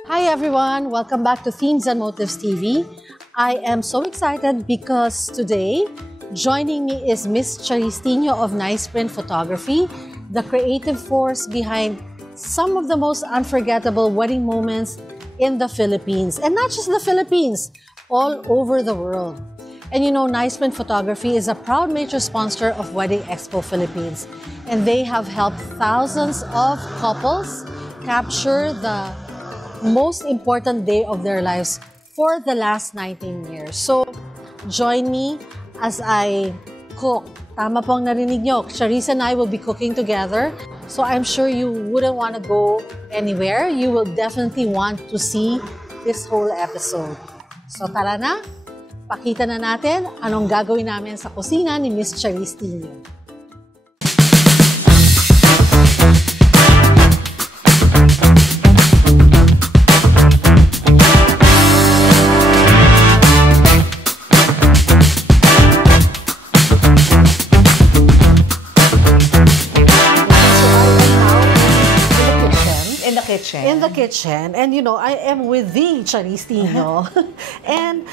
Hi everyone, welcome back to Themes and Motives TV. I am so excited because today, joining me is Miss Charistino of Nice Print Photography, the creative force behind some of the most unforgettable wedding moments in the Philippines. And not just the Philippines, all over the world. And you know, Nice Print Photography is a proud major sponsor of Wedding Expo Philippines. And they have helped thousands of couples capture the most important day of their lives for the last 19 years. So, join me as I cook. Tama pong narinig nyo, Charisse and I will be cooking together. So, I'm sure you wouldn't want to go anywhere. You will definitely want to see this whole episode. So, tara na, pakita na natin anong gagawin namin sa kusina ni Miss Charistino. In the kitchen, and you know, I am with the Charistino, and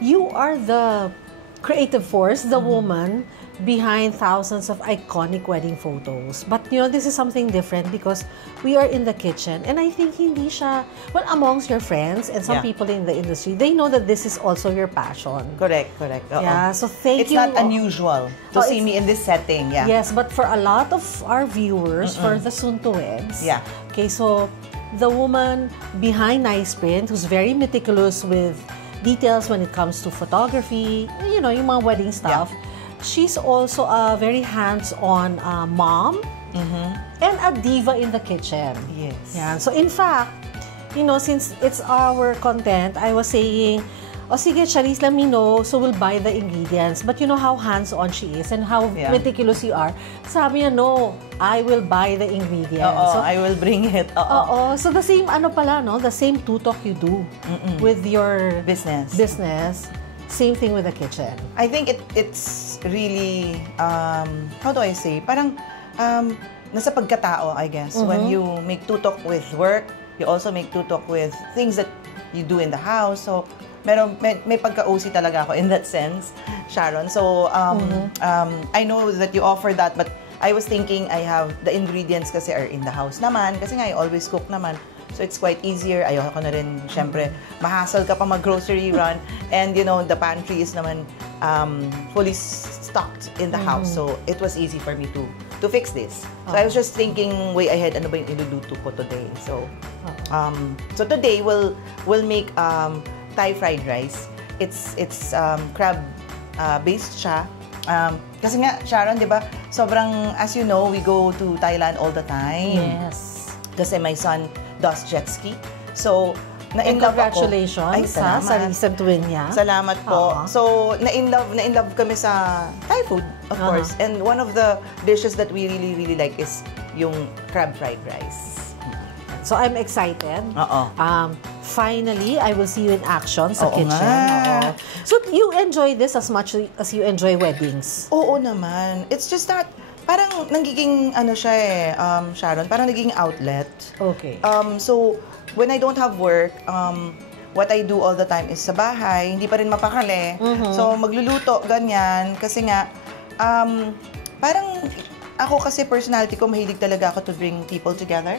you are the creative force, the woman behind thousands of iconic wedding photos. But you know, this is something different because we are in the kitchen, and I think hindi siya, well, amongst your friends and some people in the industry, they know that this is also your passion. Correct. Yeah, so thank you. It's not unusual to see me in this setting. Yeah. Yes, but for a lot of our viewers, for the soon-to-weds, okay, so the woman behind Nice Print, who's very meticulous with details when it comes to photography, you know, yung mga wedding stuff, she's also a very hands-on mom and a diva in the kitchen. Yes. Yeah. So in fact, you know, since it's our content, I was saying, oh, sige, Charisse, let me know, so we'll buy the ingredients. But you know how hands-on she is and how meticulous you are. Sabi niya, no, I will buy the ingredients. So, I will bring it. So the same, ano pala, no? The same tutok you do with your business. Same thing with the kitchen. I think it's really, how do I say, parang nasa pagkatao, I guess. When you make tutok with work, you also make tutok with things that you do in the house. So, may pagka-OC talaga ako in that sense, Sharon. So, I know that you offer that, but I was thinking I have the ingredients kasi are in the house naman. Kasi nga, I always cook naman. So, it's quite easier. Ayoko na rin, syempre, mahassle ka pa mag-grocery run. And, you know, the pantry is naman fully stocked in the house. So, it was easy for me to fix this. So, I was just thinking way ahead, ano ba yung iluluto ko today? So, so today, we'll make Thai fried rice. It's crab based siya. Kasi nga, Sharon, di ba, sobrang, as you know, we go to Thailand all the time. Yes. Kasi my son does jet ski. So, na-in-love ako. Congratulations sa recent win niya. Salamat po. So, na-in-love kami sa Thai food, of course. And one of the dishes that we really like is yung crab fried rice. So, I'm excited. Finally, I will see you in action sa kitchen. So, you enjoy this as much as you enjoy weddings? Oo naman. It's just that, parang nagiging, ano siya Sharon, parang nagiging outlet. Okay. So, when I don't have work, what I do all the time is sa bahay, hindi pa rin mapakali. So, magluluto, ganyan. Kasi nga, parang, ako kasi personality ko, mahilig talaga ako to bring people together.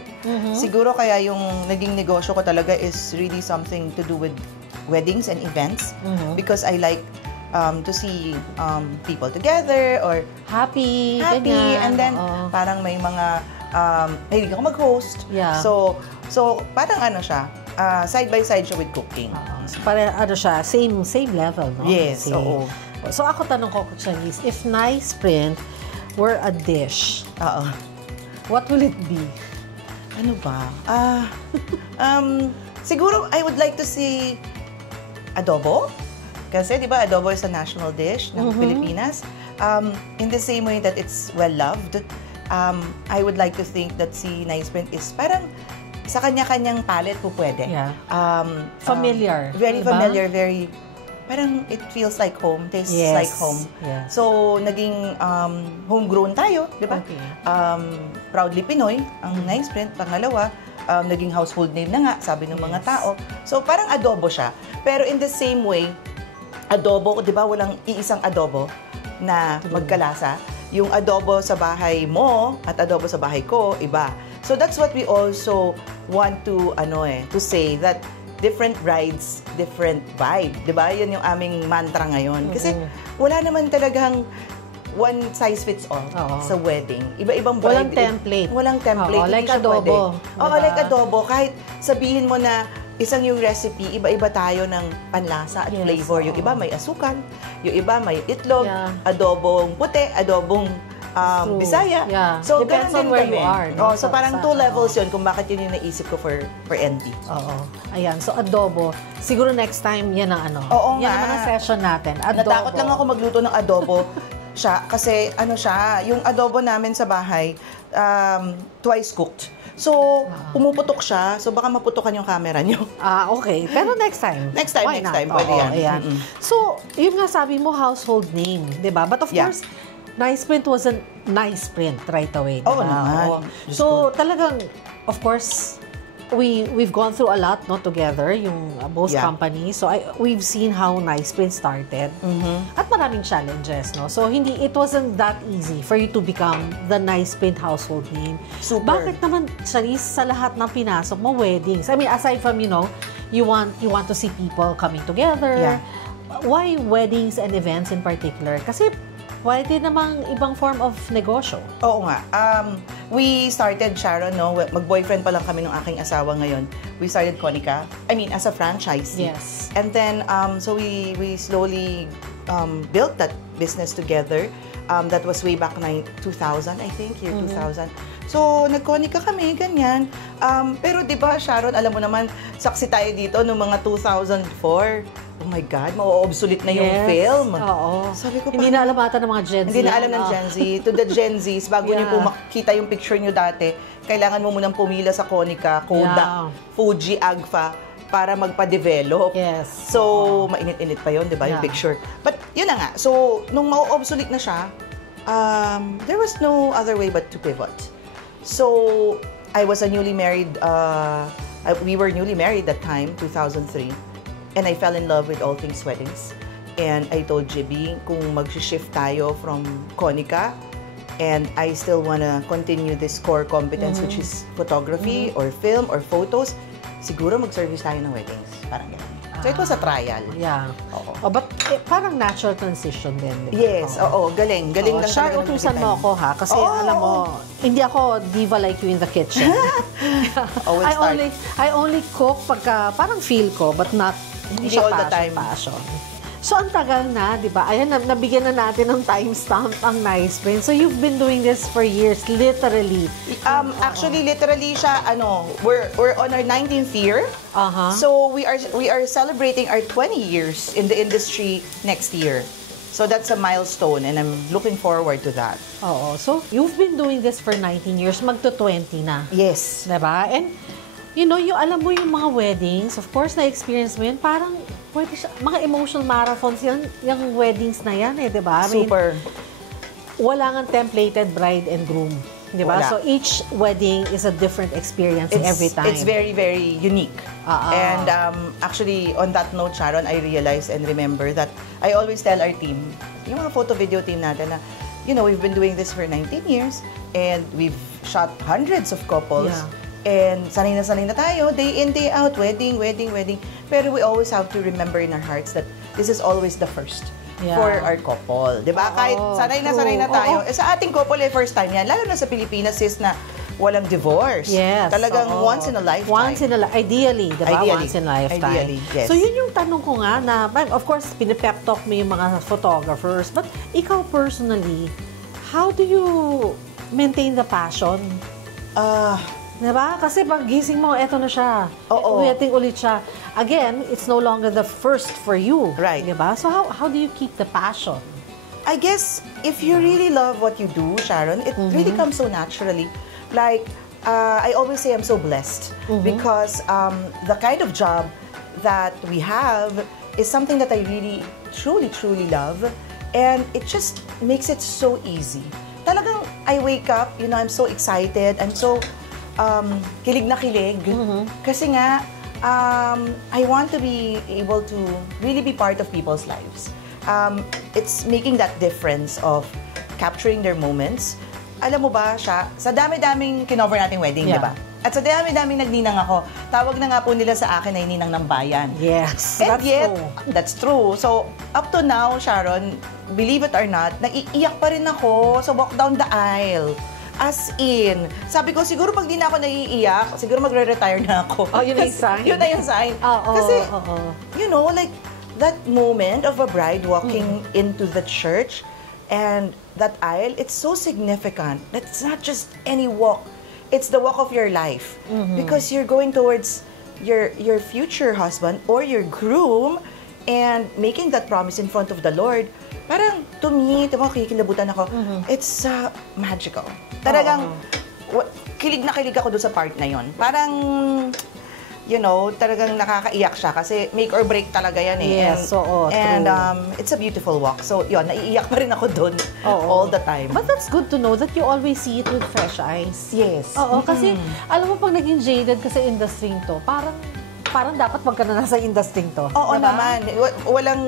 Siguro kaya yung naging negosyo ko talaga is really something to do with weddings and events. Because I like to see people together or happy and then parang may mga mahilig ako mag-host. So parang ano siya, side by side siya with cooking. So parang ano siya, same level, no? Yes, oo. So ako tanong ko, Charisse, if Nice Print were a dish, what will it be? Ano ba? Siguro I would like to see adobo. Kasi, di ba, adobo is a national dish ng Pilipinas. In the same way that it's well-loved, I would like to think that si Nice Print is parang sa kanya-kanyang palette po pwede. Familiar. Very diba? Familiar, very parang it feels like home, tastes Yes. like home. Yes. So, naging homegrown tayo, di ba? Okay. Proudly Pinoy, ang Nice Print. Pangalawa, naging household name na nga, sabi ng mga tao. So, parang adobo siya. Pero in the same way, adobo, di ba, walang iisang adobo na magkalasa. Yung adobo sa bahay mo at adobo sa bahay ko, iba. So, that's what we also want to, to say that different brides, different vibe. Diba? Yun yung aming mantra ngayon. Kasi wala naman talagang one size fits all sa wedding. Iba-ibang bride. Walang template. Walang template. Oo, like Hindi siya adobo. pwede. Oo, like adobo. Kahit sabihin mo na isang yung recipe, iba-iba tayo ng panlasa at flavor. Yung iba may asukal, yung iba may itlog, adobong puti, adobong Bisaya. Yeah. So, Depends ganun on din where kami. you are. No? So, parang two levels yun kung bakit yun yung naisip ko for ND. Oo. Ayan. So, adobo. Siguro next time, yan ang Oo yan nga. ang mga session natin. Adobo. Natakot lang ako magluto ng adobo siya kasi yung adobo namin sa bahay, twice cooked. So, pumuputok siya. So, baka maputokan yung camera nyo. Okay. Pero next time. Next time, pwede yan. Ayan. So, yun nga sabi mo, household name, di ba? But of course, Nice Print wasn't Nice Print right away, di ba? Oo naman. So, talagang, of course, we've gone through a lot, no, together, yung both companies. So, we've seen how Nice Print started. At maraming challenges, no? So, it wasn't that easy for you to become the Nice Print household name. Super. Bakit naman, Charisse, sa lahat ng pinasok mo, weddings? I mean, aside from, you want to see people coming together. Yeah. Why weddings and events in particular? Kasi, pwede namang ibang form of negosyo. Oo nga. We started, Sharon, no? Mag-boyfriend pa lang kami ng aking asawa ngayon. We started Konica. I mean, as a franchise. Yes. And then, so we slowly built that business together. That was way back 2000, I think, year 2000. So, nag-Konica kami, ganyan. Pero di ba, Sharon, alam mo naman, saksi tayo dito noong mga 2004. Oh my God, ma-obsolete na yung film. Oo. Sabi ko, hindi na alam ata ng mga Gen Z. Hindi na alam ng Gen Z. To the Gen Zs, bago niyo po makita yung picture niyo dati, kailangan mo munang pumila sa Konica, Kodak, Fuji, Agfa, para magpa-develop. Yes. So, mainit-init pa yun, di ba, yung picture. But, yun na nga. So, nung ma-obsolete na siya, there was no other way but to pivot. So, I was a newly married, we were newly married that time, 2003. And I fell in love with all things weddings. And I told JB, kung mag-shift tayo from Konica, and I still wanna continue this core competence, which is photography, or film, or photos, siguro mag-service tayo ng weddings. Parang gano'n. So, it was a trial. Yeah. Oo. But parang natural transition din. Yes, oo. Galing. Galing lang Char, talaga ng utusan mo Pilipino. ako, ha? Kasi alam mo, hindi ako diva like you in the kitchen. I only cook pagka parang feel ko, but hindi siya all the time. passion. So, ang tagal na, di ba? Ayan, nabigyan na natin ng timestamp ang Nice Print. So, you've been doing this for years, literally. Actually, literally siya, we're on our 19th year. So, we are celebrating our 20 years in the industry next year. So, that's a milestone, and I'm looking forward to that. Oo. So, you've been doing this for 19 years, magto-20 na. Yes. Diba? And, yung alam mo yung mga weddings, of course, na-experience mo yun, parang pwede siya, mga emotional marathons yung weddings na yan diba? Super. Wala nga templated bride and groom, diba? Wala. So, each wedding is a different experience every time. It's very, very unique. And actually, on that note, Sharon, I realized and remember that I always tell our team, yung mga photo-video team natin na, we've been doing this for 19 years, and we've shot hundreds of couples. Yeah. And sanay na tayo, day in, day out, wedding. Pero we always have to remember in our hearts that this is always the first for our couple. Diba? Kahit sanay na tayo. Sa ating couple, first time yan. Lalo na sa Pilipinas, sis, na walang divorce. Yes. Talagang once in a lifetime. Ideally, diba? Once in a lifetime. Ideally, yes. So, yun yung tanong ko nga na, of course, pinipep talk mo yung mga photographers, but ikaw personally, how do you maintain the passion? Diba? Kasi pag gising mo, eto na siya. Wedding ulit siya. Again, it's no longer the first for you. Right. Diba? So how do you keep the passion? I guess, if you really love what you do, Sharon, it really comes so naturally. Like, I always say I'm so blessed because the kind of job that we have is something that I really, truly, truly love. And it just makes it so easy. Talagang I wake up, I'm so excited. I'm so kilig na kilig. Kasi nga, I want to be able to really be part of people's lives. It's making that difference of capturing their moments. Alam mo ba siya, sa dami-daming kinover nating wedding, di ba? At sa dami-daming nagninang ako, tawag na nga po nila sa akin ay ninang ng bayan. Yes, And that's yet, true. That's true. So, up to now, Sharon, believe it or not, naiiyak pa rin ako sa walk down the aisle. As in, sabi ko, siguro pag di na ako naiiyak, siguro magre-retire na ako. Oh, yun na yung sign. Yun na yung sign. Kasi, like, that moment of a bride walking into the church and that aisle, it's so significant. It's not just any walk. It's the walk of your life. Because you're going towards your future husband or your groom and making that promise in front of the Lord. Parang, to me, kikilabutan ako, it's magical. Talagang, kilig na kilig ako doon sa part na yon. Parang, talagang nakakaiyak siya kasi make or break talaga yan eh. Yes, and it's a beautiful walk. So, yun, naiiyak pa rin ako doon all the time. But that's good to know that you always see it with fresh eyes. Yes. Oo, kasi alam mo pag naging jaded ka sa industry to, parang dapat wag ka na nasa industry to. Oo diba? naman.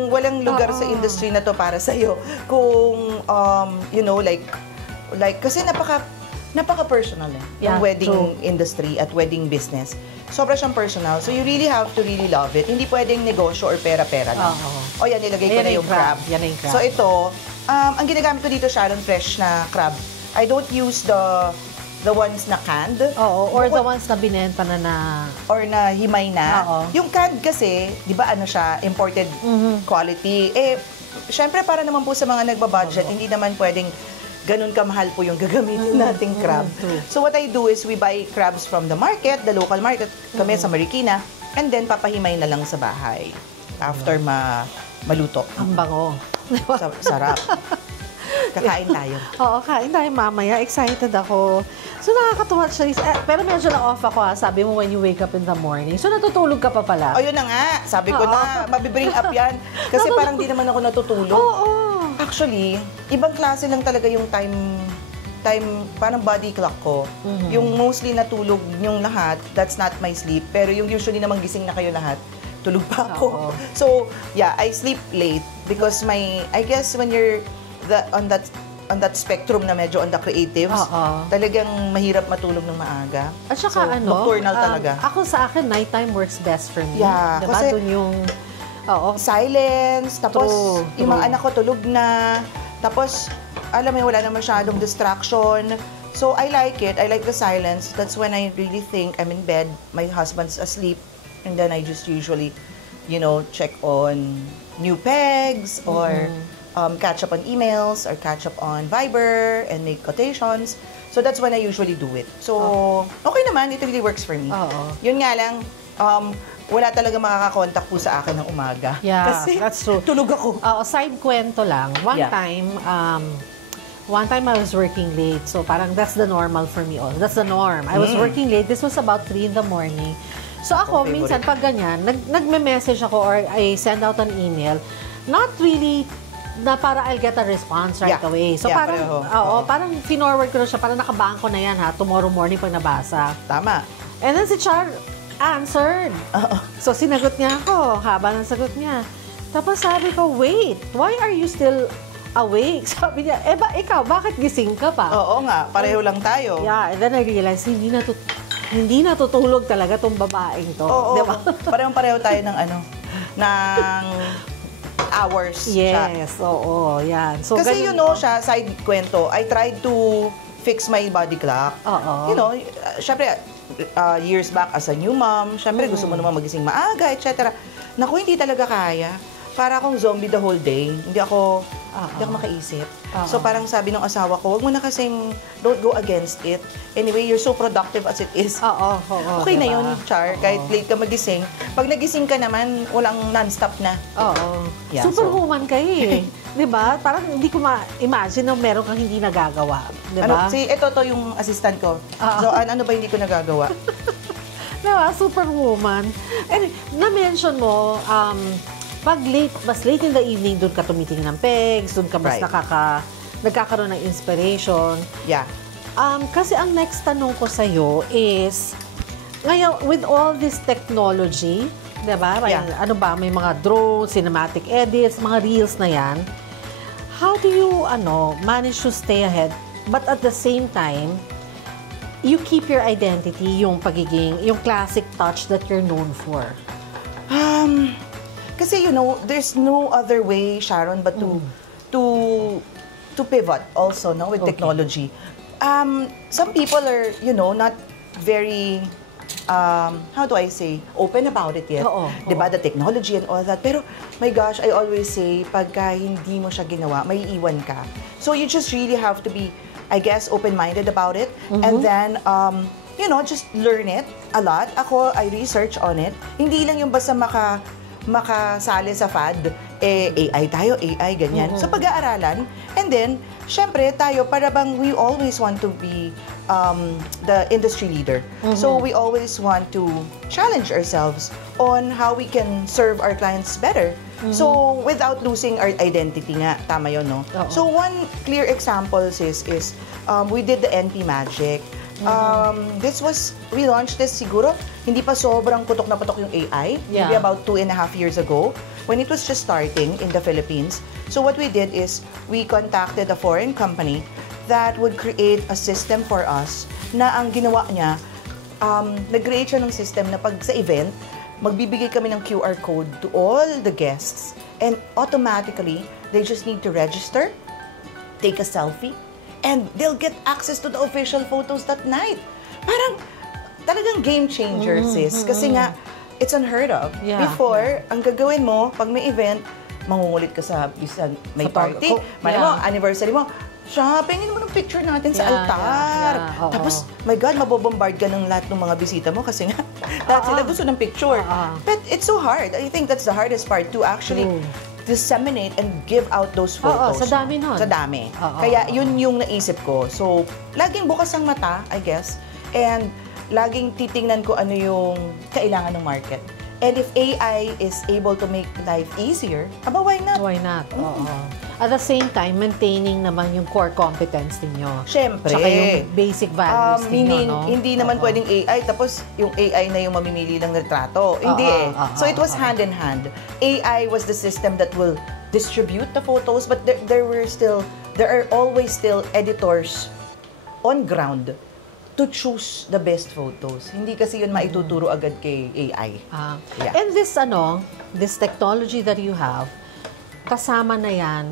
Walang lugar sa industry na to para sa'yo. Kung, like, kasi napaka-personal yung wedding industry at wedding business. Sobra siyang personal. So, you really have to really love it. Hindi pwedeng negosyo or pera-pera lang. O yan, nilagay ko na yung crab. Yan na yung crab. So, ito, ang ginagamit ko dito, Sharon, fresh na crab. I don't use the ones na canned. Oo, or the ones na binenta or na himay na. Yung canned kasi, di ba siya, imported quality. Syempre para naman po sa mga nagbabudget, hindi naman pwedeng ganun kamahal po yung gagamitin nating crab. So what I do is we buy crabs from the market, the local market, kami sa Marikina, and then papahimay na lang sa bahay after maluto. Ang bango. Sarap. Kakain tayo. Oo, kain tayo mamaya. Excited ako. So, nakakatuwa siya. Pero medyo na-off ako sabi mo when you wake up in the morning. So, natutulog ka pa pala. O, yun na nga. Sabi ko na, mabibring up yan. Kasi parang di naman ako natutulog. Oo. Actually, ibang klase lang talaga yung time, parang body clock ko. Yung mostly natulog yung lahat, that's not my sleep. Pero yung usually namang gising na kayo lahat, tulog pa ako. So, yeah, I sleep late because I guess when you're on that spectrum na medyo on the creatives, talagang mahirap matulog ng maaga. At saka nocturnal talaga. Ako sa akin, nighttime works best for me. Yeah, diba? kasi Doon yung silence, tapos yung mga true. anak ko tulog na, tapos alam mo, wala na masyadong distraction. So I like it. I like the silence. That's when I really think I'm in bed, my husband's asleep, and then I just usually, check on new pegs or catch up on emails or catch up on Viber and make quotations. So that's when I usually do it. So, okay naman. It really works for me. Yun nga lang, wala talaga makakakontak po sa akin ng umaga. Yeah, kasi that's true. Tulog ako. Side kwento lang. One time I was working late. So parang that's the normal for me. That's the norm. I was working late. This was about 3 in the morning. So ako, minsan pag ganyan, nagme-message ako or I send out an email, not really na para I'll get a response right away. So parang finorward ko na siya, parang nakabangko na yan tomorrow morning pag nabasa. Tama. And then si Char answered. So sinagot niya ako, haba ng sagot niya. Tapos sabi ko, wait, why are you still awake? Sabi niya, ikaw, bakit gising ka pa? Oo nga, pareho lang tayo. Yeah, and then I realized, hindi natutulog talaga tong babaeng to. Oo, diba? Parehong-pareho tayo ng ng hours. Yes, oo, yan. So, kasi siya, side kwento, I tried to fix my body clock. Syempre, years back as a new mom, syempre gusto mo naman magising maaga, etc. Naku, hindi talaga kaya. Para akong zombie the whole day. Hindi ako makaisip. So parang sabi ng asawa ko, wag mo na kasing, don't go against it. Anyway, you're so productive as it is. Okay na yun, Char. Kahit late ka magising. Pag nagising ka naman, walang non-stop na. Yeah, Superwoman kayo eh. Diba? Parang hindi ko ma-imagine na meron kang hindi nagagawa. Diba? Ito yung assistant ko. So ano ba hindi ko nagagawa? Diba? Superwoman. And na-mention mo, pag mas late in the evening, doon ka tumitingin ng pegs, doon ka mas nagkakaroon ng inspiration. Yeah. Kasi ang next tanong ko sa'yo is, ngayon, with all this technology, diba? Ano ba, may mga drones, cinematic edits, mga reels na yan. How do you, manage to stay ahead, but at the same time, you keep your identity, yung classic touch that you're known for? Kasi, there's no other way, Sharon, but to pivot also, no, with technology. Some people are, not very, how do I say, open about it yet. Diba, the technology and all that. Pero, my gosh, I always say, pagka hindi mo siya ginawa, may iwan ka. So, you just really have to be, I guess, open-minded about it. And then, just learn it a lot. Ako, I research on it. Hindi lang yung basta makasali sa fad, AI tayo, AI, ganyan. So, pag-aaralan. And then, syempre, tayo, para bang we always want to be the industry leader. So, we always want to challenge ourselves on how we can serve our clients better. So, without losing our identity nga, tama yun, no? So, one clear example is we did the NP Magic. We launched this siguro, hindi pa sobrang putok na putok yung AI, maybe about 2.5 years ago, when it was just starting in the Philippines. So what we did is, we contacted a foreign company that would create a system for us, na ang ginawa niya, nag-create siya ng system na pag sa event, magbibigay kami ng QR code to all the guests, and automatically, they just need to register, take a selfie, and they'll get access to the official photos that night. Parang talagang game changer, sis. Kasi nga, it's unheard of. Before, ang gagawin mo, pag may event, mangungulit ka sa may party, mo, anniversary mo, pengin mo ng picture natin sa altar. Tapos, my God, mabobombard ka ng lahat ng mga bisita mo kasi nga, lahat sila gusto ng picture. But it's so hard. I think that's the hardest part to actually disseminate and give out those photos. Sa dami nun. Sa dami. Kaya yun yung naisip ko. So, laging bukas ang mata, I guess. And laging titingnan ko ano yung kailangan ng market. And if AI is able to make life easier, why not? Why not? At the same time, maintaining naman yung core competence ninyo. Siyempre. Tsaka yung basic values ninyo, no? Hindi naman pwedeng AI, tapos yung AI na yung mamimili ng retrato. Hindi So it was hand in hand. AI was the system that will distribute the photos, but there are always still editors on ground to choose the best photos. Hindi kasi yun maituturo agad kay AI. And this technology that you have, kasama na yan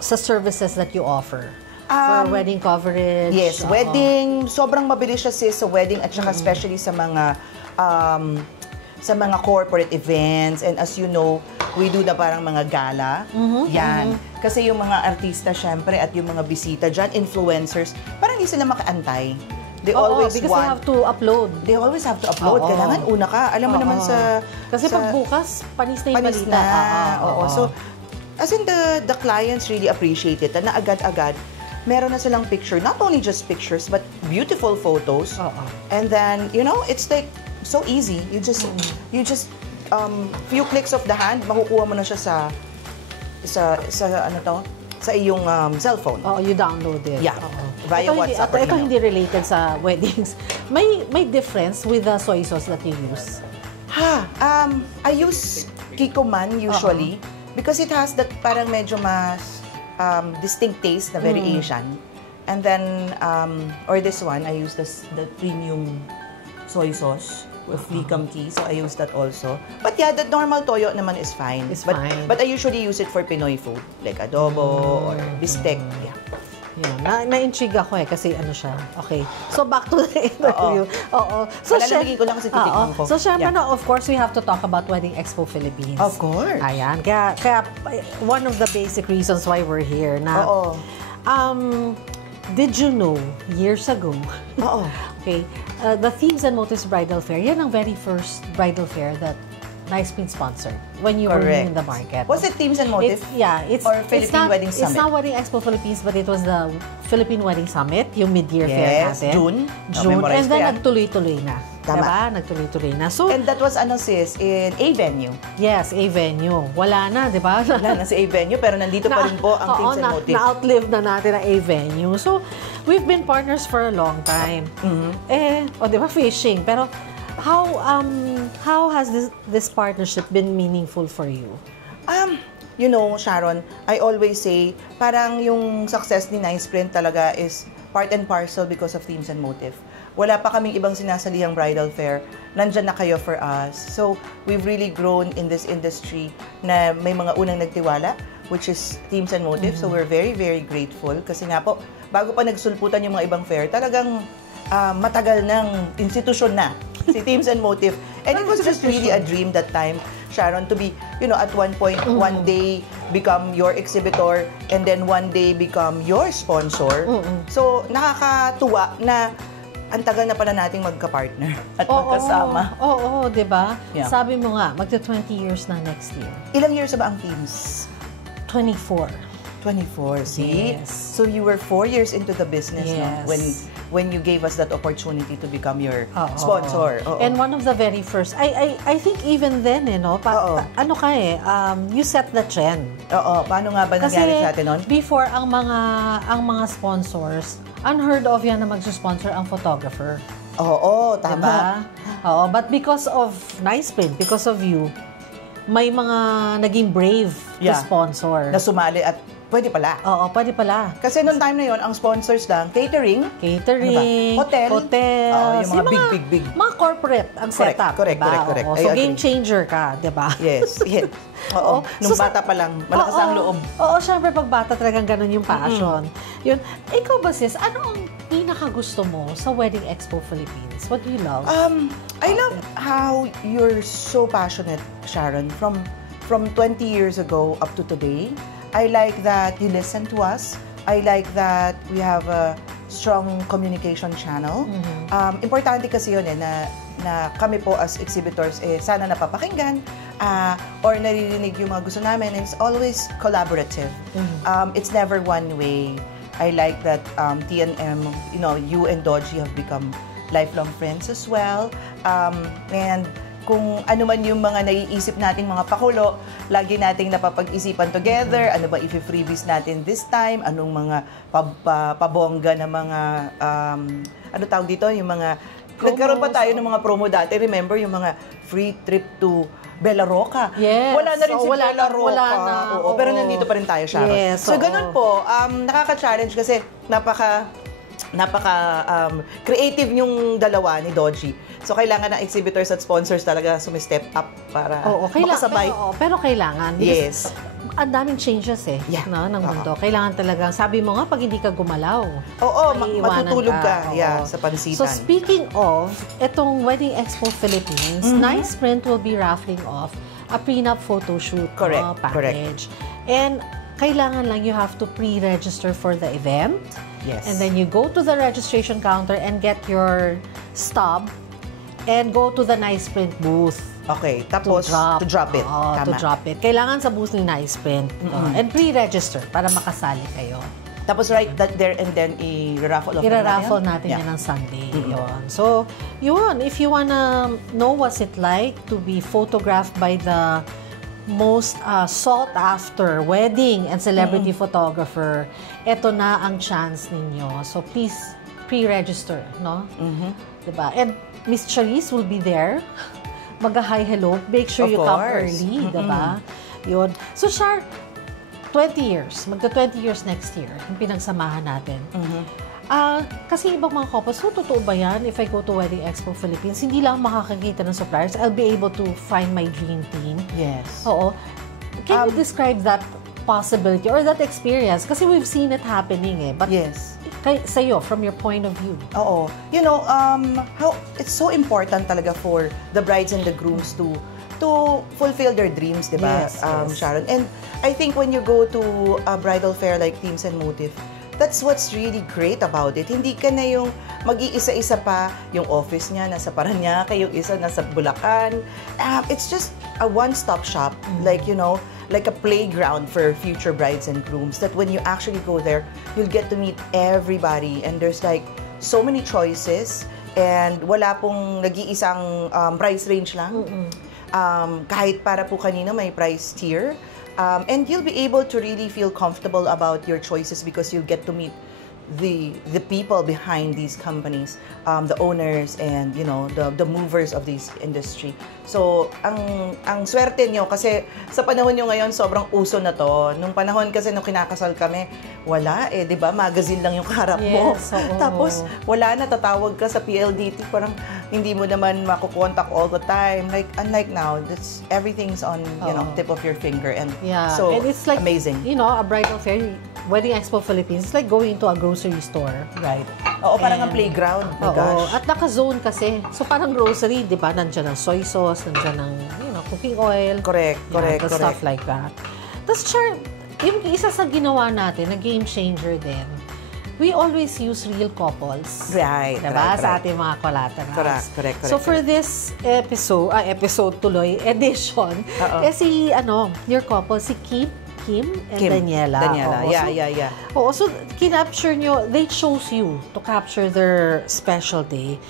sa services that you offer? For wedding coverage? Yes, wedding. Sobrang mabilis siya, sis, sa wedding at saka especially sa mga corporate events. And as you know, we do na parang mga gala. Yan. Kasi yung mga artista, syempre, at yung mga bisita dyan, influencers, parang hindi sila makaantay. They always because they have to upload. They always have to upload. Kailangan una ka. Alam mo naman sa... Kasi pag bukas, panis na yung balita. So, as in the clients really appreciate it. Na agad-agad, meron na silang picture. Not only just pictures, but beautiful photos. And then, it's like so easy. You just few clicks of the hand, makukuha mo na siya sa iyong cellphone. You download it. Yeah. Via WhatsApp or email. Ito hindi related sa weddings. May difference with the soy sauce that you use? I use Kikkoman usually because it has that parang medyo mas distinct taste na very Asian. And then, or this one, I use the premium soy sauce with Flicam tea, so I use that also. But yeah, the normal toyo naman is fine. But I usually use it for Pinoy food, like adobo or bistek. Na-intrigue ako kasi siya. Okay. So back to the interview. So palalagay ko lang kasi titikman ko. So syempre of course, we have to talk about Wedding Expo Philippines. Of course. Ayan. Kaya one of the basic reasons why we're here na did you know years ago? Okay. The Themes and Motives Bridal Fair, yan ang very first bridal fair that Niceprin sponsored when you were in the market. Was it Themes and Motives? Or Philippine Wedding Summit? It's not Wedding Expo Philippines, but it was the Philippine Wedding Summit, yung mid-year fair natin. June. And then nagtuloy-tuloy na. Tama. Diba? Nagtuloy-tuloy na. So, And that was, ano sis, in A venue. yes, A-Venue. Wala na, di ba? Wala na sa A venue, pero nandito pa rin po ang Teams and Motive. Na-outlive na natin ang A-Venue. So, we've been partners for a long time. Di ba, fishing. Pero, how has this partnership been meaningful for you? You know, Sharon, I always say, parang yung success ni Nice Print talaga is part and parcel because of Teams and Motive. Wala pa kaming ibang sinasalihang bridal fair. Nandyan na kayo for us. So, we've really grown in this industry na may mga unang nagtiwala, which is Teams and Motive. So, we're very, very grateful. Kasi nga po, bago pa nagsulputan yung mga ibang fair, talagang matagal ng institusyon na si Teams and Motive. And it was just really a dream that time, Sharon, to be, you know, at one point, one day, become your exhibitor, and then one day become your sponsor. So, nakakatuwa na ang tagal na pala nating magka-partner at magkasama. Oo, di ba? Yeah. Sabi mo nga, magta-20 years na next year. Ilang years na ba ang Teams? 24. 24, see? Yes. So you were 4 years into the business, Yes. no? When you gave us that opportunity to become your Oo. sponsor. Oo. And one of the very first, I think even then, Oo. You set the trend. Oo, paano nga ba nangyari sa atin nun? Before, ang mga sponsors, unheard of yan na magsusponsor ang photographer. Oo, tama. Diba? Oo, but because of Nice Print, because of you, may mga naging brave to sponsor. Na sumali at pwede pala. Oo, pwede pala. Kasi noong time na yon ang sponsors lang, catering, Catering, Ano ba? Hotel. hotels, Yung mga big. Mga corporate ang Correct, setup, correct, diba? correct. Oo, I so, agree. game changer ka, diba? Yes. Yeah. Oo. Nung bata pa lang, malakas ang loob. Oo, syempre pag bata talagang ganun yung passion. Yun. Ikaw ba sis, ano ang pinakagusto mo sa Wedding Expo Philippines? What do you love? I love how you're so passionate, Sharon, from 20 years ago up to today. I like that you listen to us. I like that we have a strong communication channel. Importante kasi yun na kami po as exhibitors sana napapakinggan or naririnig yung mga gusto namin. It's always collaborative. It's never one way. I like that TNM, you know, you and Dodgy have become lifelong friends as well. And kung ano man yung mga naiisip nating mga pakulo, lagi nating napapag-isipan together, ano ba i-freebies natin this time, anong mga pabongga na mga, ano tawag dito, yung mga, nagkaroon pa tayo ng mga promo dati, remember yung mga free trip to Bella Roca. Yes. Wala na rin So, si Bella Roca. wala na. Oo, pero nandito pa rin tayo, Sharon. Yes, so, oo. ganun po, nakaka-challenge kasi napaka creative yung dalawa ni Dodgy. So, kailangan ng exhibitors at sponsors talaga sumistep up para makasabay. Pero kailangan. Yes. Ang daming changes Yeah. ng mundo. Kailangan talagang, sabi mo nga, pag hindi ka gumalaw, Oo, maiiwanan matutulog ka. Oo. Yeah, sa pansitan. So speaking of, itong Wedding Expo Philippines, Nice Print will be raffling off a prenup photo shoot Correct, package. And kailangan lang you have to pre-register for the event. Yes. And then you go to the registration counter and get your stub and go to the Nice Print booth. Okay, tapos to drop it. Oo, to Tama. drop it. Kailangan sa booth ni Nice Print. And pre-register para makasali kayo. Tapos right there and then i-raffle off Ira-raffle natin yan ng Sunday. Yun. So, yun. If you wanna know what's it like to be photographed by the most sought-after wedding and celebrity photographer, eto na ang chance ninyo. So, please, pre-register, no? Diba? And Miss Charisse will be there. Mag-hi, hello. Make sure Of you come course. early, diba? Yun. So, Char, 20 years. Magta-20 years next year, yung pinagsamahan natin. Kasi ibang mga couples, so totoo ba yan? If I go to Wedding Expo Philippines, hindi lang makakakita ng suppliers, I'll be able to find my dream team. Yes. Oo. Can you describe that possibility or that experience? Kasi we've seen it happening But Yes. Sa'yo, from your point of view. Oo. You know, how it's so important talaga for the brides and the grooms to fulfill their dreams, di ba, Yes, yes. Sharon? And I think when you go to a bridal fair like Teams and Motive, that's what's really great about it. Hindi ka na yung mag-iisa-isa pa, yung office niya nasa Parañaque, yung isa nasa Bulacan. It's just a one-stop shop, like, you know, like a playground for future brides and grooms, that when you actually go there, you'll get to meet everybody, and there's like so many choices, And wala pong nag-iisang price range lang. Kahit para po kanino may price tier. And you'll be able to really feel comfortable about your choices because you get to meet the people behind these companies, the owners and the movers of this industry. So ang swerte nyo kasi sa panahon nyo ngayon sobrang uso na to. Nung panahon kasi nung kinakasal kami, wala 'di ba? Magazine lang yung kaharap mo. Yes, Tapos wala na, tatawag ka sa PLDT, parang hindi mo naman makukontak all the time. Like unlike now, everything's on tip of your finger and so and it's like amazing. A bridal fair, Wedding Expo Philippines, it's like going to a grocery store. Right. Oo, parang ang playground. Oh gosh. At naka-zone kasi. So parang grocery, di ba? Nandiyan ang soy sauce, nandiyan ang cooking oil. Correct. Stuff like that. Tapos, Char, yung isa sa ginawa natin, na game changer din, we always use real couples. Right. Diba? Sa ating mga collaterals. Correct. So for this episode tuloy, edition, si, your couple, si Kim and Daniela. Yeah. So kinapture nyo, they chose you to capture their special day.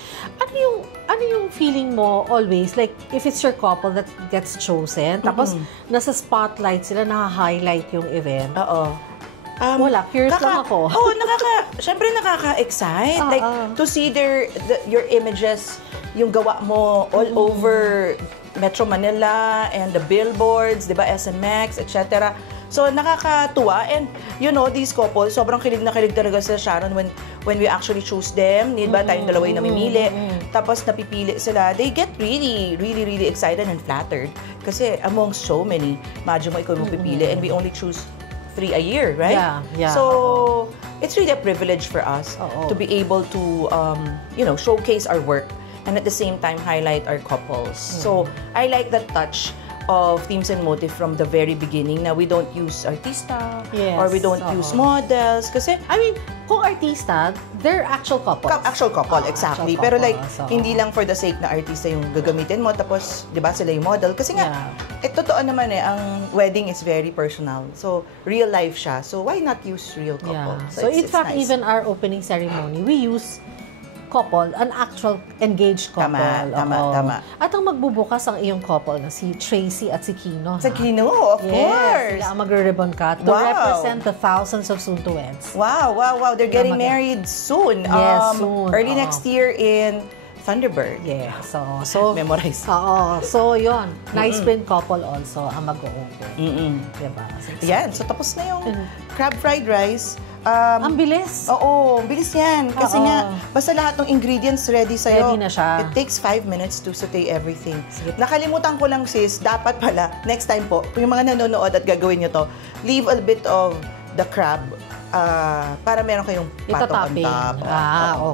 Ano yung feeling mo always, like if it's your couple that gets chosen, tapos nasa spotlight sila, naka-highlight yung event? Wala, curious lang ako. Syempre nakaka-excite. Like, to see your images, yung gawa mo all over Metro Manila and the billboards, di ba, SMX, etc. So, nakakatuwa. And, these couples, sobrang kilig na kilig talaga sa Sharon when we actually choose them. Di ba, tayong dalawa yung namimili. Tapos, napipili sila. They get really, really, really excited and flattered. Kasi, among so many, imagine mo, ikaw yung pipili. And we only choose 3 a year, right? Yeah. So, it's really a privilege for us to be able to, showcase our work and at the same time highlight our couples. So, I like that touch of Themes and Motif from the very beginning na we don't use artista or we don't use models kasi kung artista, they're actual couples. Actual couple, exactly. Pero like, hindi lang for the sake na artista yung gagamitin mo tapos, di ba, sila yung model. Kasi nga, totoo naman ang wedding is very personal. So, real life siya. So, why not use real couple? So in fact, nice. Even our opening ceremony, we use couple, an actual engaged couple. Tama. At ang magbubukas ang iyong couple na si Tracy at si Kino. Sa Kino, of course. Sila ang magre-ribbon cut to represent the thousands of soon-to-weds. Wow. They're getting married soon. Yes, soon. Early next year in Thunderbird. Yeah. So memorize. So, yun. Nice print couple also ang mag-o-open. Diba? Yan. So, tapos na yung crab fried rice. Ang bilis. Oo, bilis yan. Kasi nga, basta lahat ng ingredients ready sa'yo. Ready na siya. It takes 5 minutes to saute everything. Sige. Nakalimutan ko lang, sis, dapat pala, next time po, kung yung mga nanonood at gagawin nyo to, leave a bit of the crab para meron kayong pato on top.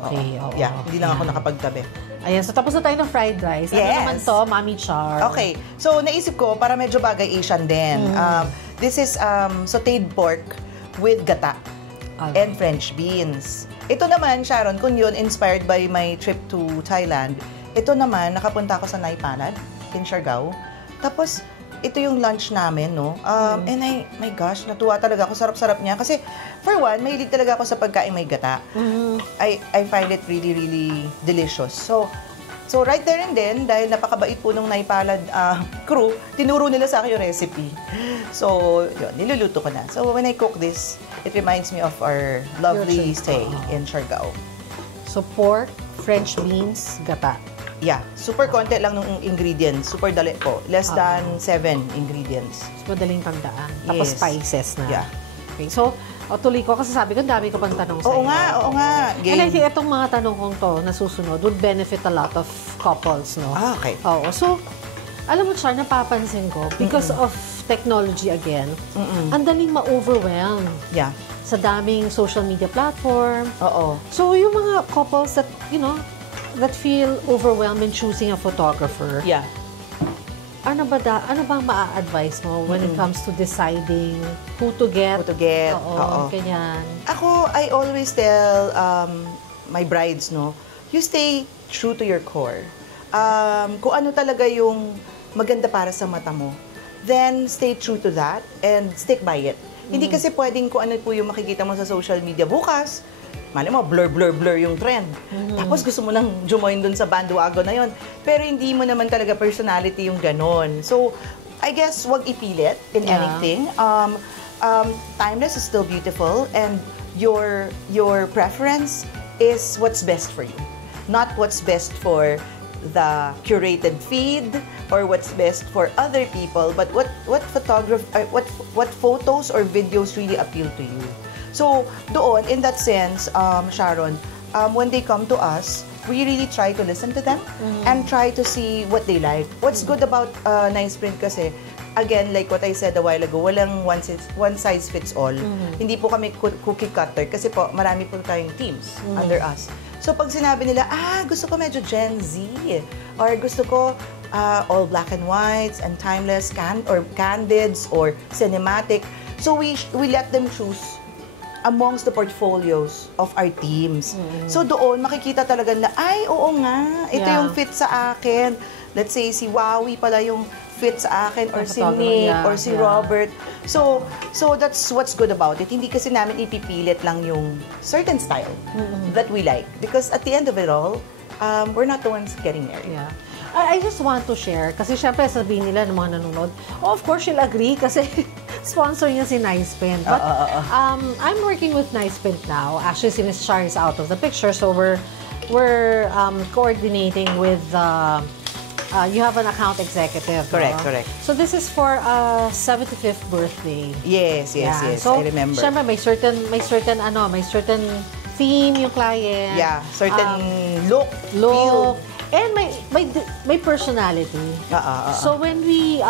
Okay. Yeah, hindi lang ako nakapagtabi. Ayan, so tapos na tayo ng fried rice. Yes. Ano naman to, Mami Char? Okay, so naisip ko, para medyo bagay Asian din. This is sauteed pork with gata. And French beans. Ito naman, Sharon, kung yun, inspired by my trip to Thailand, ito naman, nakapunta ako sa Nai Palad in Siargao. Tapos, ito yung lunch namin, no? And my gosh, natuwa talaga ako. Sarap-sarap niya. Kasi, for one, mahilig talaga ako sa pagkain may gata. I find it really, really delicious. So right there and then, dahil napakabait po nung Nai Palad crew, tinuro nila sa akin yung recipe. So, yun, niluluto ko na. So, when I cook this, it reminds me of our lovely stay in Siargao. So, pork, French beans, gata. Yeah, super konti lang ng ingredients. Super dali po. Less than 7 ingredients. So, madaling tandaan. Tapos spices na. Yeah. Okay, so, tuloy ko kasi sabi ko, dami ko pang tanong sa Oo nga. And I think itong mga tanong kong to na susunod would benefit a lot of couples, no? Okay. Oo. So, alam mo, Char, napapansin ko, because of technology again, ang daling ma-overwhelm. Yeah. Sa daming social media platform. Oo. So, yung mga couples that, that feel overwhelmed in choosing a photographer. Yeah. Ano bang maa-advise mo when it comes to deciding who to get? Oo. Ganyan. Ako, I always tell my brides, no, you stay true to your core. Kung ano talaga yung maganda para sa mata mo, then stay true to that and stick by it. Hindi kasi pwedeng kung ano po yung makikita mo sa social media bukas, mali mo, blur yung trend. Tapos gusto mo nang jumoin dun sa bandwagon na yon. Pero hindi mo naman talaga personality yung ganon. So, I guess, wag ipilit in anything. Timeless is still beautiful, and your preference is what's best for you. Not what's best for the curated feed or what's best for other people, but what photos or videos really appeal to you. So, doon, in that sense, Sharon, when they come to us, we really try to listen to them and try to see what they like. What's good about Nice Print kasi, again, like what I said a while ago, walang one size fits all. Hindi po kami cookie cutter kasi po, marami po tayong teams under us. So, pag sinabi nila, gusto ko medyo Gen Z, or gusto ko all black and whites and timeless, or candids, or cinematic. So, we let them choose amongst the portfolios of our teams. So doon, makikita talaga na, oo nga, ito yung fit sa akin. Let's say, si Wowie pala yung fit sa akin, or si Nick, or si Robert. So that's what's good about it. Hindi kasi namin ipipilit lang yung certain style that we like. Because at the end of it all, we're not the ones getting married. Yeah. I just want to share, kasi syempre sabihin nila ng mga nanonood, of course she'll agree kasi sponsor niya si Nice Print. But I'm working with Nice Print now. Actually, si Miss Char is out of the picture, so we're coordinating with you have an account executive. Correct. So this is for 75th birthday. Yes, So, I remember. Syempre may certain theme yung client. Yeah, certain look, feel. And may personality. So when we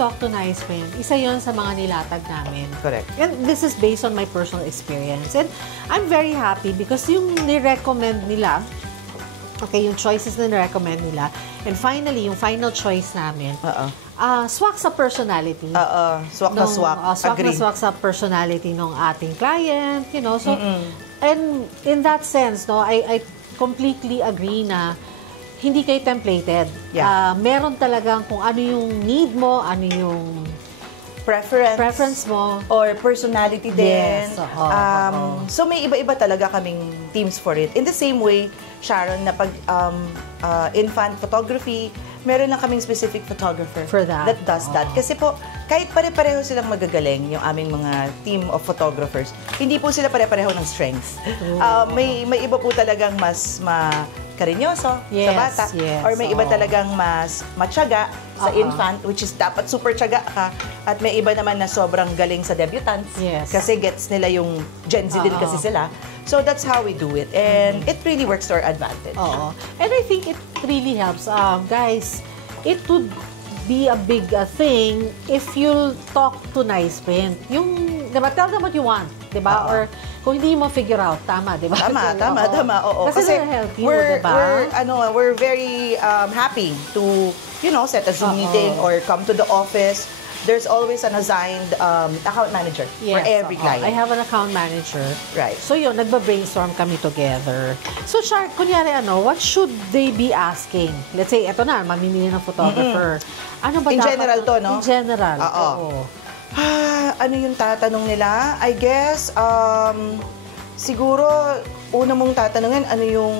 talk to Nice Print, isa yon sa mga nilatag namin. Correct. And this is based on my personal experience. And I'm very happy because yung ni-recommend nila, yung choices na ni-recommend nila, and finally, yung final choice namin, swak sa personality. Swak na swak. Swak na swak sa personality ng ating client, So, and in that sense, I completely agree na hindi kayo templated. Meron talagang kung ano yung need mo, ano yung preference mo. Or personality din. Yes. So may iba-iba talaga kaming teams for it. In the same way, Sharon, na pag infant photography, meron lang kaming specific photographer for that does that. Kasi po, kahit pare-pareho silang magagaling, yung aming mga team of photographers, hindi po sila pare-pareho ng strengths. May iba po talagang mas karinyoso sa bata, or may iba talagang mas matyaga sa infant, which is dapat super tyaga ka, at may iba naman na sobrang galing sa debutants, kasi gets nila yung Gen Z din kasi sila. So that's how we do it, and it really works to our advantage. And I think it really helps. Guys, it would be a big thing if you'll talk to Nice Print. Yung, diba, tell them what you want, diba? Or kung hindi mo figure out, tama, diba? Tama, oo. Kasi help you, diba? We're very happy to, set a Zoom meeting or come to the office. There's always an assigned account manager for every client. I have an account manager. Right. So yun, nagba-brainstorm kami together. So, Char, kunyari, what should they be asking? Let's say, eto na, mamimili ng photographer. Ano ba in dapat? General to, no? In general, oo. Ano yung tatanong nila? I guess, siguro, una mong tatanungin, ano yung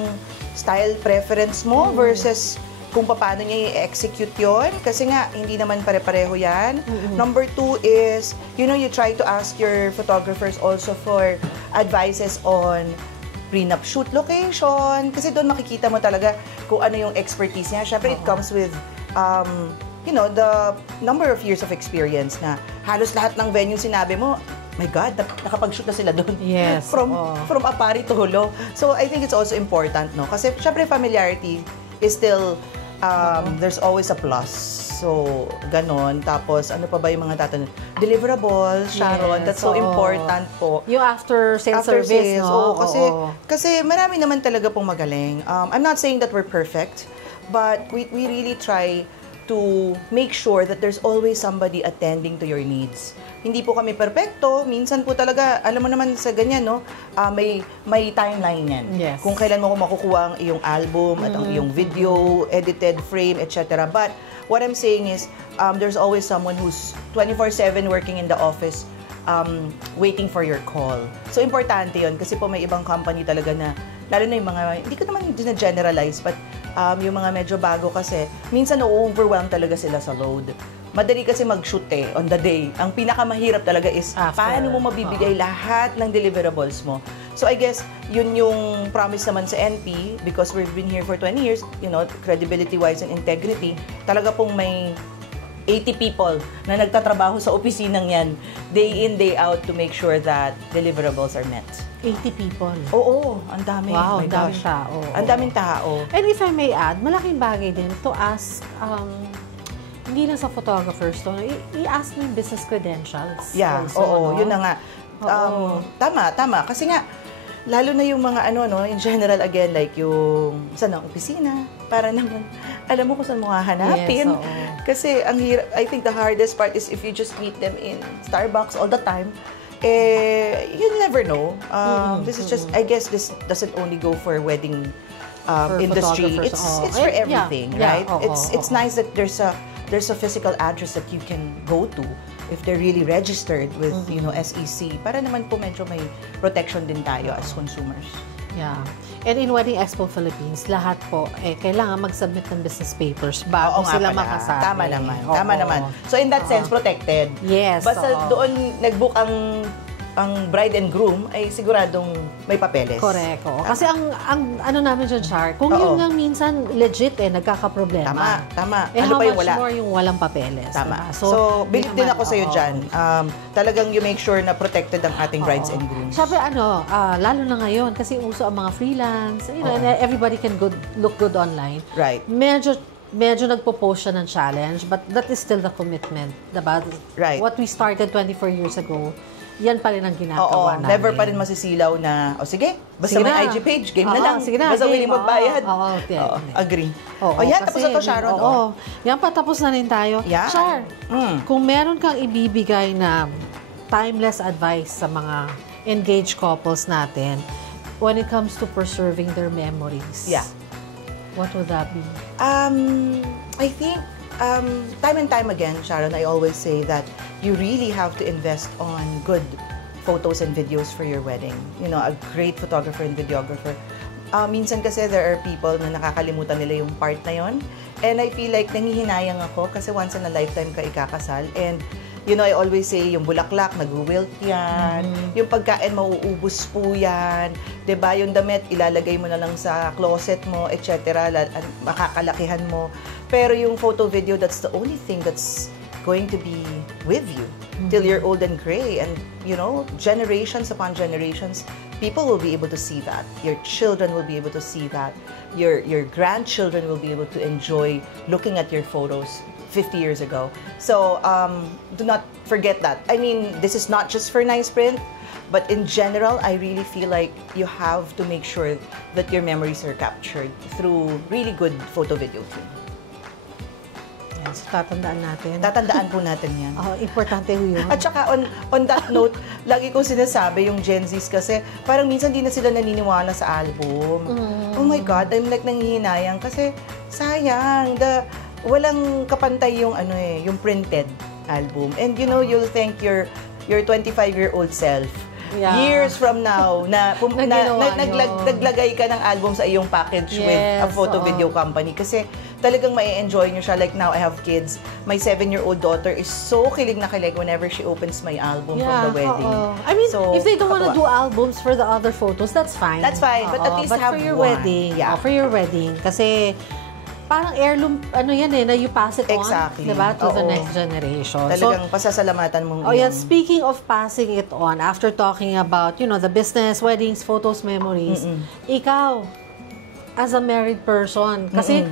style preference mo versus kung paano niya i-execute yon. Kasi nga, hindi naman pare-pareho yan. Number 2 is, you try to ask your photographers also for advices on prenup shoot location. Kasi doon makikita mo talaga kung ano yung expertise niya. Siyempre, it comes with the number of years of experience na halos lahat ng venue sinabi mo, my God, nakapag-shoot na sila doon. Yes. From Apari to Hulo. So, I think it's also important, no? Kasi, syempre, familiarity is still, there's always a plus. So, ganon. Tapos, ano pa ba yung mga tatanong? Deliverables, Sharon, that's so important po. Yung after-sales service, no? Kasi marami naman talaga pong magaling. I'm not saying that we're perfect, but we really try to make sure that there's always somebody attending to your needs. Hindi po kami perfecto. Minsan po talaga, alam mo naman sa ganyan, no? May timeline yan. Yes. Kung kailan mo makukuha ang iyong album at ang iyong video, edited frame, etc. But what I'm saying is, there's always someone who's 24/7 working in the office waiting for your call. So, importante yun kasi po may ibang company talaga na, lalo na yung mga, hindi ko naman generalize, but yung mga medyo bago kasi, minsan na-overwhelm talaga sila sa load. Madali kasi mag-shoot on the day. Ang pinakamahirap talaga is paano mo mabibigay lahat ng deliverables mo. So I guess yun yung promise naman sa NP because we've been here for 20 years, credibility-wise and integrity. Talaga pong may 80 people na nagtatrabaho sa opisinang yan day in, day out to make sure that deliverables are met. 80 people? Oo, ang dami. Wow, ang dami siya. Ang daming tao. And if I may add, malaking bagay din to ask hindi lang sa photographers to, i-ask mo yung business credentials. Yeah, also, yun na nga. Tama. Kasi nga, lalo na yung mga in general again, like yung saan ang opisina, para naman, alam mo kung saan mo hahanapin. Yes, kasi ang I think the hardest part is if you just meet them in Starbucks all the time, you never know. This is just, I guess this doesn't only go for wedding industry. It's for everything, right? It's nice that there's a physical address that you can go to if they're really registered with, SEC. Para naman po medyo may protection din tayo as consumers. Yeah. And in Wedding Expo Philippines, lahat po, kailangan mag-submit ng business papers bago sila makasabi. Tama naman. So in that sense, protected. Yes. Basta doon nag-book ang bride and groom ay siguradong may papeles. Correct. Kasi ang ano namin dyan, Char, kung yun nga minsan legit nagkakaproblema. Tama. Ano pa yung wala? How much more yung walang papeles. Tama. Diba? So believe din ako sa'yo dyan. Talagang you make sure na protected ang ating brides and grooms. Siyempre lalo na ngayon kasi uso ang mga freelance, and everybody can look good online. Right. Medyo nagpo-post siya ng challenge, but that is still the commitment. Diba? Right. What we started 24 years ago, yan pa rin ang ginagawa namin. Never pa rin masisilaw na, sige, basta may IG page, game na lang. Sige na, basta willing magbayad. Agree. Yan, tapos na to, Sharon. Yan, patapos na rin tayo. Yan. Char, kung meron kang ibibigay na timeless advice sa mga engaged couples natin when it comes to preserving their memories, what would that be? I think, time and time again, Sharon, I always say that you really have to invest on good photos and videos for your wedding. A great photographer and videographer. Minsan kasi there are people na nakakalimutan nila yung part na yon. And I feel like nangihinayang ako kasi once in a lifetime ka ikakasal. And I always say, yung bulaklak, nag-wilt yan. Yung pagkain, mauubos po yan. Diba? Yung damit, ilalagay mo na lang sa closet mo, etc. Makakalakihan mo. Pero yung photo video, that's the only thing that's going to be with you till you're old and gray. And, generations upon generations, people will be able to see that. Your children will be able to see that. Your grandchildren will be able to enjoy looking at your photos 50 years ago. So, do not forget that. I mean, this is not just for Nice Print, but in general, I really feel like you have to make sure that your memories are captured through really good photo-video team. So, tatandaan natin. Tatandaan po natin yan. Importante yun. At saka, on that note, lagi kong sinasabi yung Gen Zs kasi parang minsan di na sila naniniwala sa album. Oh my God, I'm like nanghihinayang kasi sayang, walang kapantay yung yung printed album. And you'll thank your 25-year-old self. Years from now na naglagay ka ng album sa iyong package with a photo video company kasi talagang mai-enjoy nyo siya. Like now, I have kids. My 7-year-old daughter is so kilig na kilig whenever she opens my album from the wedding. I mean, if they don't want to do albums for the other photos, that's fine. That's fine, but at least have for your one. Wedding, for your wedding, kasi parang heirloom, na you pass it on, diba, to the next generation. Talagang pasasalamatan mong speaking of passing it on, after talking about, the business, weddings, photos, memories, ikaw, as a married person, kasi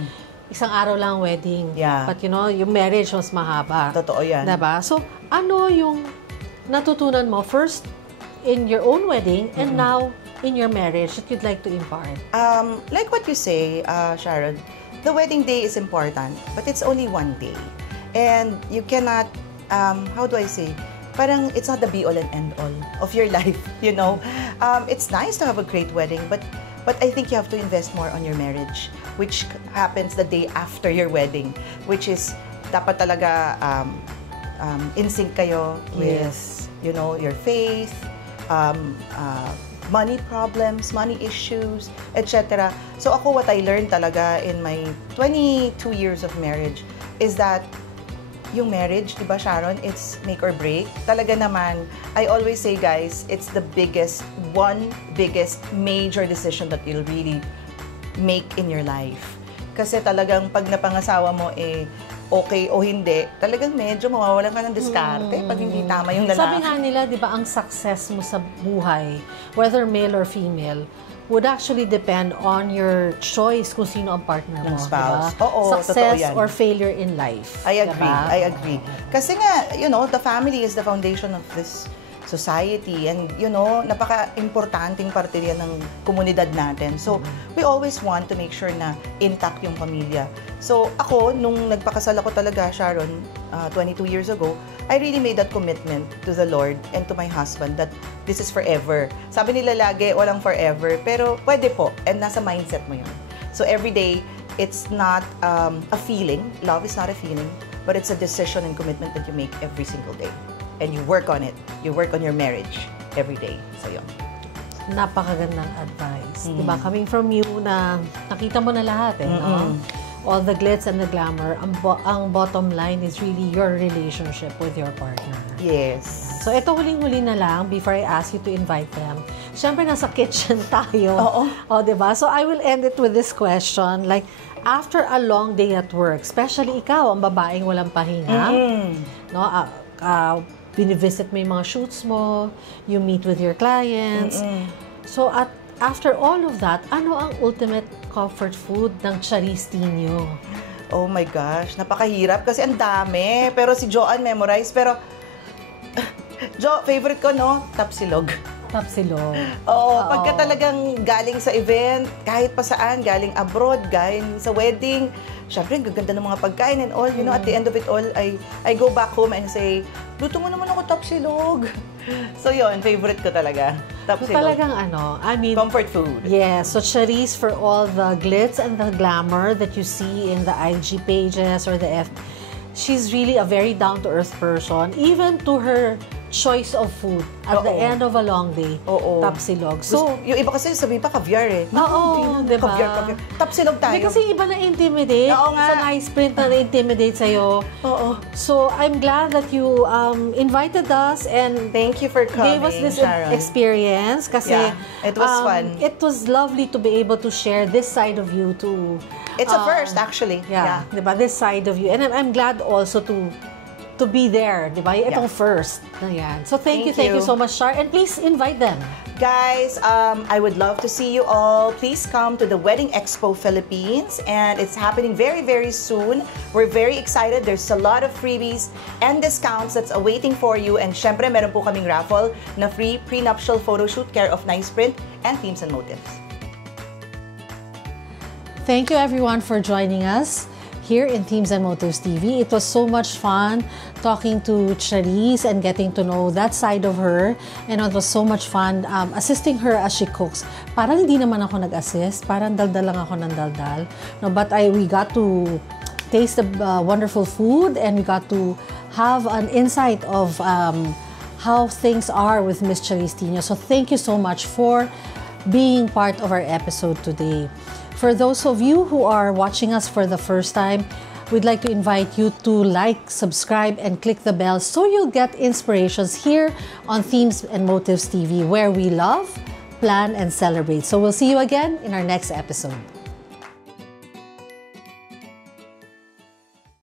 isang araw lang wedding, but yung marriage mas mahaba. Totoo yan. Diba? So, ano yung natutunan mo first in your own wedding and now in your marriage that you'd like to impart? Like what you say, Sharon, the wedding day is important, but it's only one day. And you cannot, how do I say, parang it's not the be-all and end-all of your life, It's nice to have a great wedding, but I think you have to invest more on your marriage, which happens the day after your wedding, which is dapat talaga in sync kayo with, you know, your faith, money problems, money issues, etc. So ako, what I learned talaga in my 22 years of marriage is that yung marriage, di ba, Sharon, it's make or break. Talaga naman, I always say, guys, it's the biggest major decision that you'll really make in your life. Kasi talagang pag napangasawa mo, okay o hindi, talagang medyo mawawalan ka ng diskarte pag hindi tama yung lalaki. Sabi nga nila, di ba, ang success mo sa buhay, whether male or female, would actually depend on your choice kung sino ang partner mo. Spouse. Diba? Oo, success totoo yan. or failure in life. I agree. Diba? I agree. Kasi nga, you know, the family is the foundation of this society, and you know, napaka-importanting parte yan ng komunidad natin. So, we always want to make sure na intact yung pamilya. So, ako, nung nagpakasal ako talaga, Sharon, 22 years ago, I really made that commitment to the Lord and to my husband that this is forever. Sabi nila lagi, walang forever, pero pwede po, and nasa mindset mo yun. So, every day, it's not a feeling. Love is not a feeling, but it's a decision and commitment that you make every single day. And you work on it. You work on your marriage every day. So, yun. Napakagandang advice. Diba? Coming from you na nakita mo na lahat no? All the glitz and the glamour, ang bottom line is really your relationship with your partner. Yes. So, ito huling-huli na lang before I ask you to invite them. Siyempre, nasa kitchen tayo. Oo. O, diba? So, I will end it with this question. Like, after a long day at work, especially ikaw, ang babaeng walang pahinga, no? Binivisit mo yung mga shoots mo, you meet with your clients. So, after all of that, ano ang ultimate comfort food ng Charistino? Oh my gosh, napakahirap kasi ang dami. Pero si Joanne memorize. Pero, Jo, favorite ko, no? Tapsilog. Tapsilog. Oo, pagka talagang galing sa event, kahit pa saan, galing abroad, galing sa wedding, syempre, ang gaganda ng mga pagkain and all, you know, at the end of it all, I go back home and say, luto mo naman ako tapsilog. So yun, favorite ko talaga. Tapsilog. So talagang I mean, comfort food. Yeah, so Charisse, for all the glitz and the glamour that you see in the IG pages or the she's really a very down-to-earth person, even to her choice of food at the end of a long day. Tapsilog. So, yung iba kasi sabi pa caviar Oo, diba? Caviar. Tapsilog tayo. Hindi kasi iba na-intimidate. Sa nice print na na-intimidate sa'yo. Oo. So, I'm glad that you invited us and thank you for coming, gave us this Sharon. experience. Kasi, yeah, it was fun. It was lovely to be able to share this side of you to... It's a first, actually. Yeah. Diba? This side of you. And I'm glad also to be there, di ba? Itong first na yan. So, thank you so much, Char. And please invite them. Guys, I would love to see you all. Please come to the Wedding Expo Philippines, and it's happening very, very soon. We're very excited. There's a lot of freebies and discounts that's awaiting for you. And syempre, meron po kaming raffle na free prenuptial photo shoot care of Nice Print and Themes and Motives. Thank you, everyone, for joining us here in Themes and Motives TV. It was so much fun talking to Charisse and getting to know that side of her. And it was so much fun assisting her as she cooks. Parang hindi naman ako nag-assist. Parang daldal lang ako ng daldal. No, but we got to taste the wonderful food, and we got to have an insight of how things are with Miss Charistino. So thank you so much for being part of our episode today. For those of you who are watching us for the first time, we'd like to invite you to like, subscribe, and click the bell so you'll get inspirations here on Themes and Motives TV, where we love, plan, and celebrate. So we'll see you again in our next episode.